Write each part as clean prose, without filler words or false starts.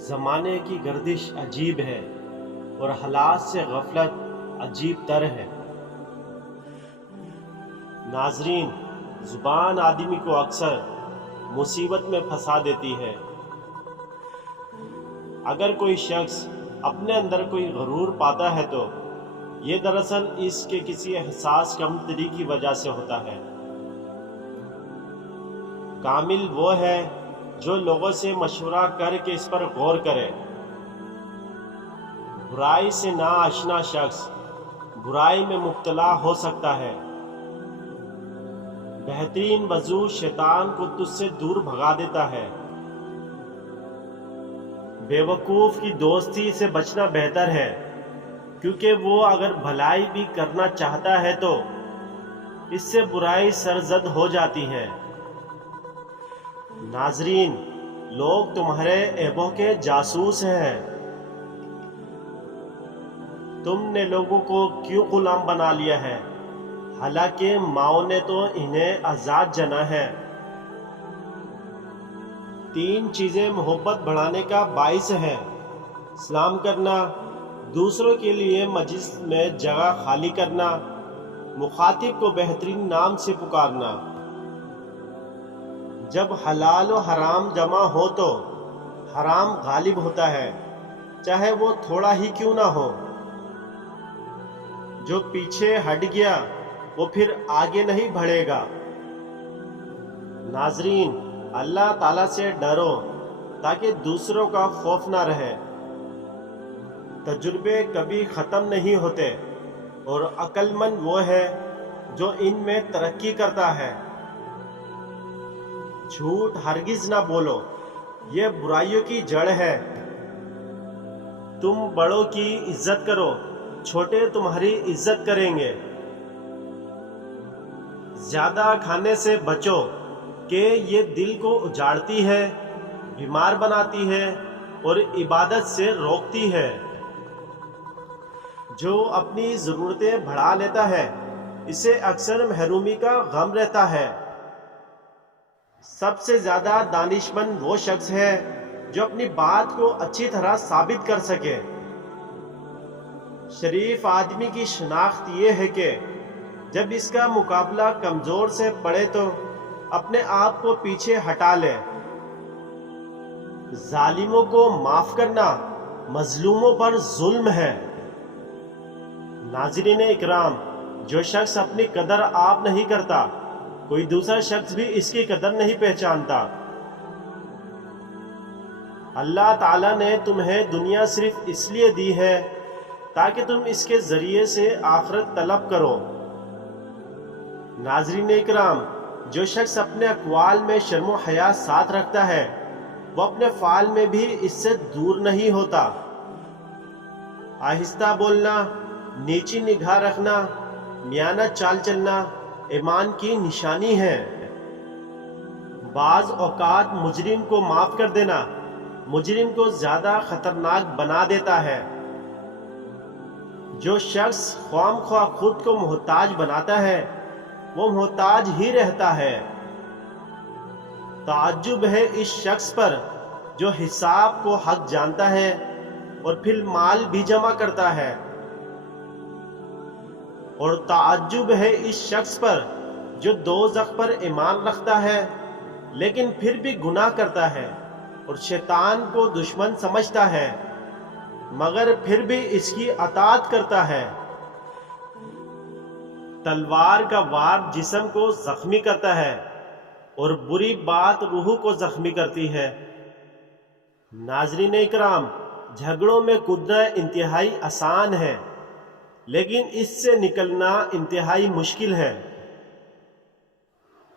زمانے کی گردش عجیب ہے اور حالات سے غفلت عجیب تر ہے۔ ناظرین، زبان آدمی کو اکثر مصیبت میں پھنسا دیتی ہے۔ اگر کوئی شخص اپنے اندر کوئی غرور پاتا ہے تو یہ دراصل اس کے کسی احساس کمتری کی وجہ سے ہوتا ہے۔ کامل وہ ہے جو لوگوں سے مشورہ کر کے اس پر غور کرے۔ برائی سے ناآشنا شخص برائی میں مبتلا ہو سکتا ہے۔ بہترین وضو شیطان کو تجھ سے دور بھگا دیتا ہے۔ بے وقوف کی دوستی سے بچنا بہتر ہے، کیونکہ وہ اگر بھلائی بھی کرنا چاہتا ہے تو اس سے برائی سرزد ہو جاتی ہے۔ ناظرین، لوگ تمہارے عیبوں کے جاسوس ہیں۔ تم نے لوگوں کو کیوں غلام بنا لیا ہے، حالانکہ ماؤں نے تو انہیں آزاد جنا ہے۔ 3 چیزیں محبت بڑھانے کا باعث ہیں: سلام کرنا، دوسروں کے لیے مجلس میں جگہ خالی کرنا، مخاطب کو بہترین نام سے پکارنا۔ جب حلال و حرام جمع ہو تو حرام غالب ہوتا ہے، چاہے وہ تھوڑا ہی کیوں نہ ہو۔ جو پیچھے ہٹ گیا وہ پھر آگے نہیں بڑھے گا۔ ناظرین، اللہ تعالیٰ سے ڈرو تاکہ دوسروں کا خوف نہ رہے۔ تجربے کبھی ختم نہیں ہوتے اور عقل مند وہ ہے جو ان میں ترقی کرتا ہے۔ جھوٹ ہرگز نہ بولو، یہ برائیوں کی جڑ ہے۔ تم بڑوں کی عزت کرو، چھوٹے تمہاری عزت کریں گے۔ زیادہ کھانے سے بچو کہ یہ دل کو اجاڑتی ہے، بیمار بناتی ہے اور عبادت سے روکتی ہے۔ جو اپنی ضرورتیں بڑھا لیتا ہے اسے اکثر محرومی کا غم رہتا ہے۔ سب سے زیادہ دانش مند وہ شخص ہے جو اپنی بات کو اچھی طرح ثابت کر سکے۔ شریف آدمی کی شناخت یہ ہے کہ جب اس کا مقابلہ کمزور سے پڑے تو اپنے آپ کو پیچھے ہٹا لے۔ ظالموں کو معاف کرنا مظلوموں پر ظلم ہے۔ ناظرین اکرام، جو شخص اپنی قدر آپ نہیں کرتا، کوئی دوسرا شخص بھی اس کی قدر نہیں پہچانتا۔ اللہ تعالیٰ نے تمہیں دنیا صرف اس لیے دی ہے تاکہ تم اس کے ذریعے سے آخرت طلب کرو۔ ناظرین اکرام، جو شخص اپنے اقوال میں شرم و حیا ساتھ رکھتا ہے وہ اپنے فعال میں بھی اس سے دور نہیں ہوتا۔ آہستہ بولنا، نیچی نگاہ رکھنا، میانہ چال چلنا ایمان کی نشانی ہے۔ بعض اوقات مجرم کو معاف کر دینا مجرم کو زیادہ خطرناک بنا دیتا ہے۔ جو شخص خواہ مخواہ خود کو محتاج بناتا ہے وہ محتاج ہی رہتا ہے۔ تعجب ہے اس شخص پر جو حساب کو حق جانتا ہے اور پھر مال بھی جمع کرتا ہے، اور تعجب ہے اس شخص پر جو دوزخ پر ایمان رکھتا ہے لیکن پھر بھی گناہ کرتا ہے اور شیطان کو دشمن سمجھتا ہے مگر پھر بھی اس کی اطاعت کرتا ہے۔ تلوار کا وار جسم کو زخمی کرتا ہے اور بری بات روح کو زخمی کرتی ہے۔ ناظرین اکرام، جھگڑوں میں کودنا انتہائی آسان ہے لیکن اس سے نکلنا انتہائی مشکل ہے۔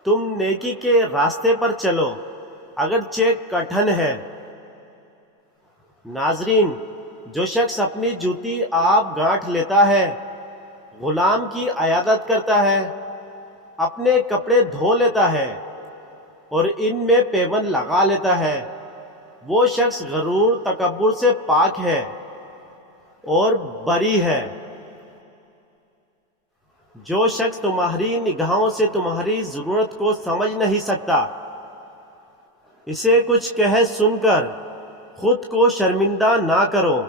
تم نیکی کے راستے پر چلو اگرچہ کٹھن ہے۔ ناظرین، جو شخص اپنی جوتی آپ گانٹھ لیتا ہے، غلام کی عیادت کرتا ہے، اپنے کپڑے دھو لیتا ہے اور ان میں پیوند لگا لیتا ہے، وہ شخص غرور تکبر سے پاک ہے اور بری ہے۔ جو شخص تمہاری نگاہوں سے تمہاری ضرورت کو سمجھ نہیں سکتا، اسے کچھ کہہ سن کر خود کو شرمندہ نہ کرو۔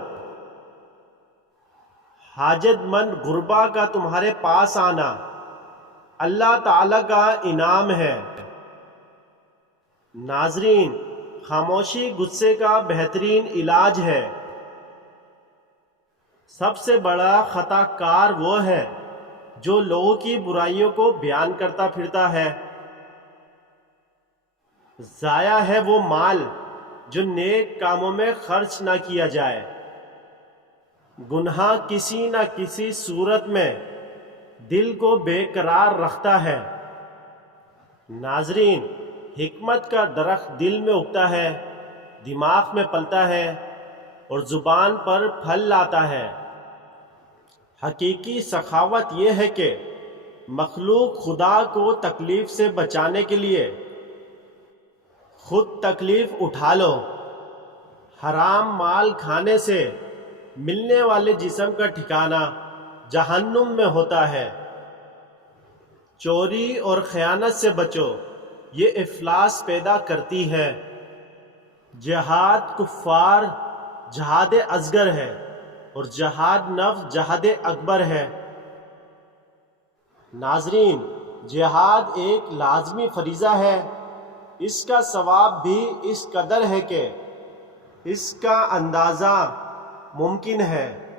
حاجت مند غربا کا تمہارے پاس آنا اللہ تعالیٰ کا انعام ہے۔ ناظرین، خاموشی غصے کا بہترین علاج ہے۔ سب سے بڑا خطا کار وہ ہے جو لوگوں کی برائیوں کو بیان کرتا پھرتا ہے۔ ضائع ہے وہ مال جو نیک کاموں میں خرچ نہ کیا جائے۔ گناہ کسی نہ کسی صورت میں دل کو بے قرار رکھتا ہے۔ ناظرین، حکمت کا درخت دل میں اگتا ہے، دماغ میں پلتا ہے اور زبان پر پھل لاتا ہے۔ حقیقی سخاوت یہ ہے کہ مخلوق خدا کو تکلیف سے بچانے کے لیے خود تکلیف اٹھا لو۔ حرام مال کھانے سے ملنے والے جسم کا ٹھکانہ جہنم میں ہوتا ہے۔ چوری اور خیانت سے بچو، یہ افلاس پیدا کرتی ہے۔ جہاد کفار جہاد اصغر ہے اور جہاد نفس جہاد اکبر ہے۔ ناظرین، جہاد ایک لازمی فریضہ ہے۔ اس کا ثواب بھی اس قدر ہے کہ اس کا اندازہ ممکن ہے۔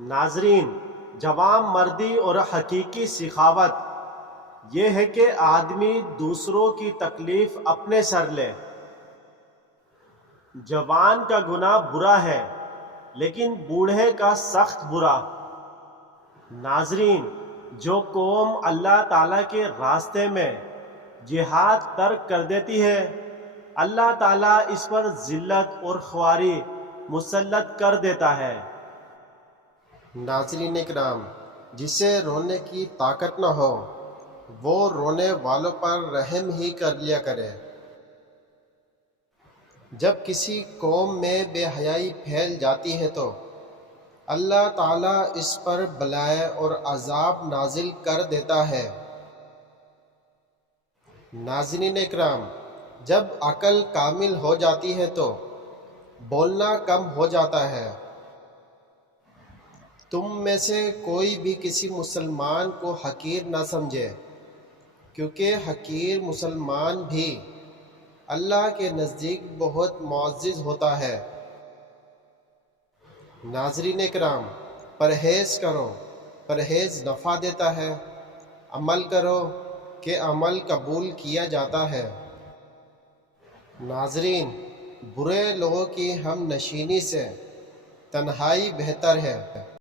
ناظرین، جوان مردی اور حقیقی سخاوت یہ ہے کہ آدمی دوسروں کی تکلیف اپنے سر لے۔ جوان کا گناہ برا ہے لیکن بوڑھے کا سخت برا۔ ناظرین، جو قوم اللہ تعالیٰ کے راستے میں جہاد ترک کر دیتی ہے، اللہ تعالیٰ اس پر ذلت اور خواری مسلط کر دیتا ہے۔ ناظرین اکرام، جسے رونے کی طاقت نہ ہو وہ رونے والوں پر رحم ہی کر لیا کرے۔ جب کسی قوم میں بے حیائی پھیل جاتی ہے تو اللہ تعالیٰ اس پر بلائے اور عذاب نازل کر دیتا ہے۔ ناظرین اکرام، جب عقل کامل ہو جاتی ہے تو بولنا کم ہو جاتا ہے۔ تم میں سے کوئی بھی کسی مسلمان کو حقیر نہ سمجھے، کیونکہ حقیر مسلمان بھی اللہ کے نزدیک بہت معزز ہوتا ہے۔ ناظرین اکرام، پرہیز کرو، پرہیز نفع دیتا ہے۔ عمل کرو کہ عمل قبول کیا جاتا ہے۔ ناظرین، برے لوگوں کی ہم نشینی سے تنہائی بہتر ہے۔